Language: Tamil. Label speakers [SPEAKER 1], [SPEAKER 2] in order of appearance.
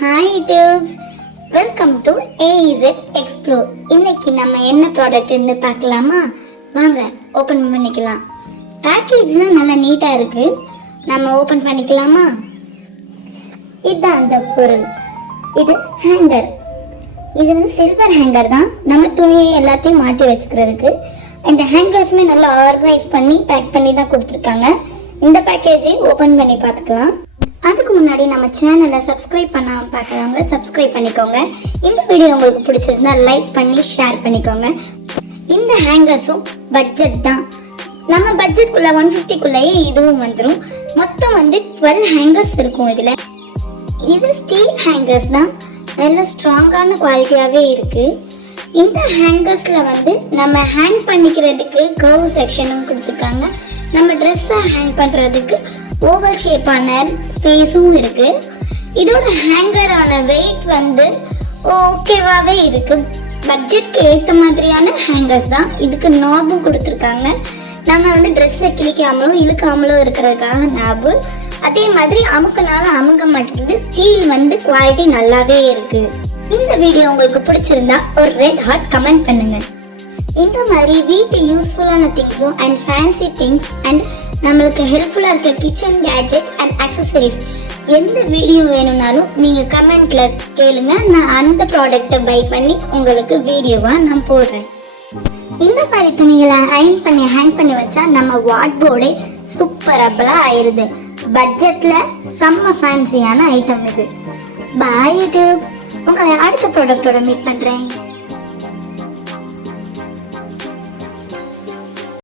[SPEAKER 1] Hi YouTubes welcome to A Z explore இன்னைக்கு நம்ம என்ன ப்ராடக்ட் இருந்து பார்க்கலாமா? வாங்க ஓப்பன் பண்ணிக்கலாம். பேக்கேஜ்லாம் நல்லா நீட்டாக இருக்குது நம்ம ஓப்பன் பண்ணிக்கலாமா? இதுதான் அந்த பொருள். இது ஹேங்கர் இது வந்து சில்வர் ஹேங்கர் தான். நம்ம துணியை எல்லாத்தையும் மாட்டி வச்சுக்கிறதுக்கு. இந்த ஹேங்கர்ஸுமே நல்லா ஆர்கனைஸ் பண்ணி பேக் பண்ணி தான் கொடுத்துருக்காங்க. இந்த பேக்கேஜையும் ஓப்பன் பண்ணி பார்த்துக்கலாம். அதுக்கு முன்னாடி நம்ம சேனலை சப்ஸ்கிரைப் பண்ணாமல் பார்க்குறவங்க சப்ஸ்கிரைப் பண்ணிக்கோங்க. இந்த வீடியோ உங்களுக்கு பிடிச்சிருந்தா லைக் பண்ணி ஷேர் பண்ணிக்கோங்க. இந்த ஹேங்கர்ஸும் பட்ஜெட் தான். நம்ம பட்ஜெட்குள்ளே ஒன் ஃபிஃப்டிக்குள்ளேயே இதுவும் வந்துடும் மொத்தம் வந்து டுவெல் ஹேங்கர்ஸ் இருக்கும் இதில். இது ஸ்டீல் ஹேங்கர்ஸ் தான். நல்ல ஸ்ட்ராங்கான குவாலிட்டியாகவே இருக்குது இந்த ஹேங்கர்ஸில் வந்து நம்ம ஹேங் பண்ணிக்கிறதுக்கு கர்வ் செக்ஷனும் கொடுத்துருக்காங்க. நம்ம ட்ரெஸ்ஸை ஹேங் பண்ணுறதுக்கு ஓவல் ஷேப்பான ஸ்பேஸும் இருக்குது இதோட ஹேங்கரான வெயிட் வந்து ஓகேவாகவே இருக்குது பட்ஜெட்க்கு ஏற்ற மாதிரியான ஹேங்கர்ஸ் தான். இதுக்கு நாபும் கொடுத்துருக்காங்க. நம்ம வந்து ட்ரெஸ்ஸை கிழிக்காமலும் இழுக்காமலும் இருக்கிறதுக்காக நாபு அதே மாதிரி அமுக்குனாலும் அமுங்க மாட்டேங்குது. ஸ்டீல் வந்து குவாலிட்டி நல்லாவே இருக்குது இந்த வீடியோ உங்களுக்கு பிடிச்சிருந்தா ஒரு ரெட் ஹார்ட் கமெண்ட் பண்ணுங்கள் இந்த மாதிரி வீட்டு யூஸ்ஃபுல்லான திங்ஸும் அண்ட் ஃபேன்சி திங்ஸ் அண்ட் நம்மளுக்கு ஹெல்ப்ஃபுல்லாக இருக்க கிச்சன் கேட்ஜெட் அண்ட் அக்சசரிஸ் எந்த வீடியோ வேணும்னாலும் நீங்கள் கமெண்ட்ல கேளுங்க. நான் அந்த ப்ராடக்ட்டை பை பண்ணி உங்களுக்கு வீடியோவாக நான் போடுறேன். இந்த மாதிரி துணிகளை அயன் பண்ணி ஹேங் பண்ணி வச்சா நம்ம வாட் போர்டே சூப்பரபிளா ஆயிடுது. பட்ஜெட்டில் செம்ம ஃபேன்சியான ஐட்டம் இது. பாய் யூடியூப்ஸ் உங்களை அடுத்த ப்ராடக்டோட மீட் பண்ணுறேன்